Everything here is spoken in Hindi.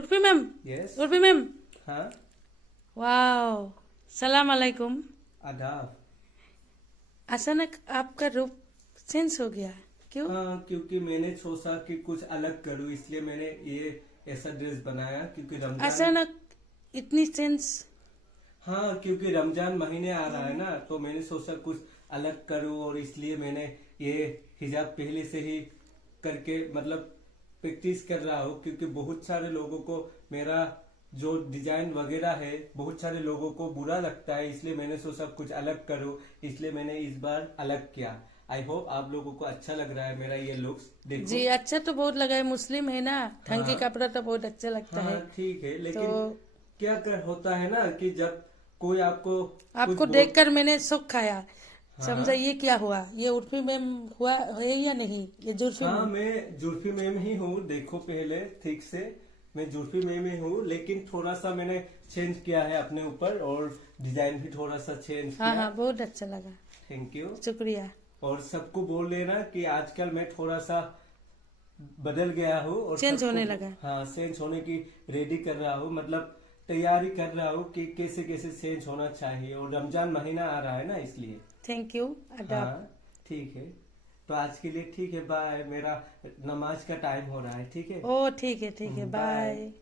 Urfi ma'am. Yes. Urfi ma'am. हाँ। वाह। सलाम अलैकुम। आदाब। अचानक आपका रूप चेंज हो गया, क्यों? हाँ, क्योंकि मैंने सोचा कि कुछ अलग करूँ, इसलिए मैंने ये ऐसा ड्रेस बनाया क्योंकि रमजान। अचानक इतनी चेंज। हाँ, क्योंकि रमजान महीने आ रहा है ना, तो मैंने सोचा कुछ अलग करूँ, और इसलिए मैंने ये हिजाब पहले से ही करके मतलब प्रैक्टिस कर रहा हूँ, क्योंकि बहुत सारे लोगों को मेरा जो डिजाइन वगैरह है बहुत सारे लोगों को बुरा लगता है, इसलिए मैंने सोचा कुछ अलग करूँ, इसलिए मैंने इस बार अलग किया। आई होप आप लोगों को अच्छा लग रहा है मेरा ये लुक्स, देखो। जी अच्छा तो बहुत लगा है, मुस्लिम है ना, फंकी हाँ। कपड़ा तो बहुत अच्छा लगता हाँ है। ठीक है, तो लेकिन क्या कर होता है ना कि जब कोई आपको कुछ आपको बोल। देखकर मैंने शौक खाया, समझा हाँ। ये क्या हुआ, ये उर्फी मैम हुआ है या नहीं, ये जुल्फी हाँ, मैम। मैं जुल्फी में ही हूँ, देखो पहले ठीक से। मैं जुल्फी में ही हूँ, लेकिन थोड़ा सा मैंने चेंज किया है अपने ऊपर, और डिजाइन भी थोड़ा सा चेंज हाँ किया। हाँ, बहुत अच्छा लगा। Thank you. शुक्रिया। और सबको बोल देना कि आजकल मैं थोड़ा सा बदल गया हूँ, और चेंज सबको होने लगा। हाँ चेंज होने की रेडी कर रहा हूँ, मतलब तैयारी कर रहा हूँ कि कैसे कैसे चेंज होना चाहिए, और रमजान महीना आ रहा है ना, इसलिए। Thank you. अदाब। हाँ ठीक है। तो आज के लिए ठीक है, बाय, मेरा नमाज का टाइम हो रहा है, ठीक है। ओ ठीक है, ठीक है, बाय। बाय।